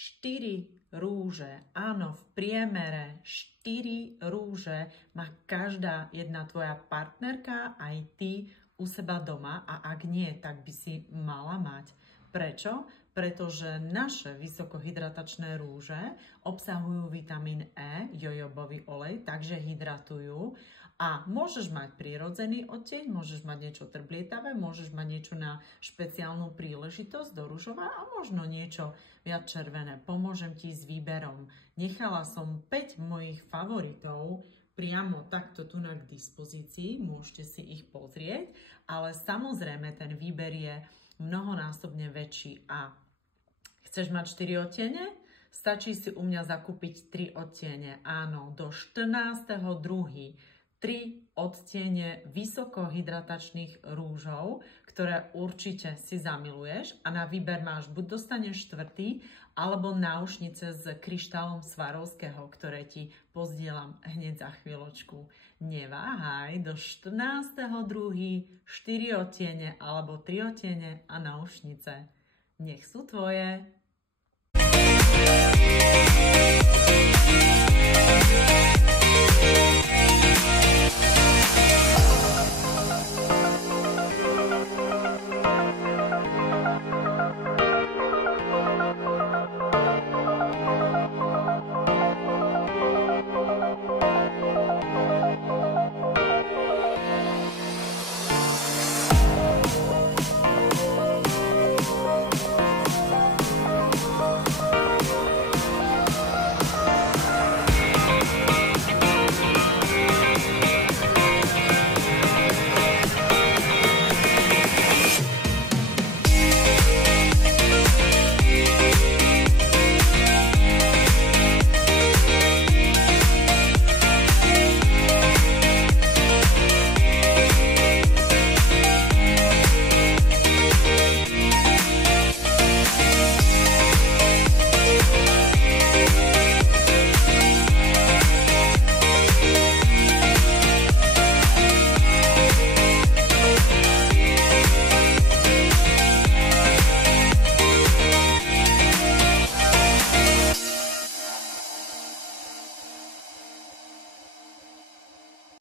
4 rúže. Áno, v priemere 4 rúže má každá jedna tvoja partnerka, aj ty u seba doma, a ak nie, tak by si mala mať. Prečo? Pretože naše vysokohydratačné rúže obsahujú vitamín E, jojobový olej, takže hydratujú, a môžeš mať prirodzený odtieň, môžeš mať niečo trblietavé, môžeš mať niečo na špeciálnu príležitosť do ružova a možno niečo viac červené. Pomôžem ti s výberom. Nechala som 5 mojich favoritov priamo takto tu k dispozícii, môžete si ich pozrieť, ale samozrejme ten výber je mnohonásobne väčší. A chceš mať 4 odtiene? Stačí si u mňa zakúpiť 3 odtiene. Áno, do 14.2. 3 odtiene vysokohydratačných rúžov, ktoré určite si zamiluješ, a na výber máš buď dostaneš 4. alebo náušnice s kryštálom Swarovského, ktoré ti pozdielam hneď za chvíľočku. Neváhaj, do 14.2. 4 odtiene alebo 3 odtiene a náušnice. Nech sú tvoje.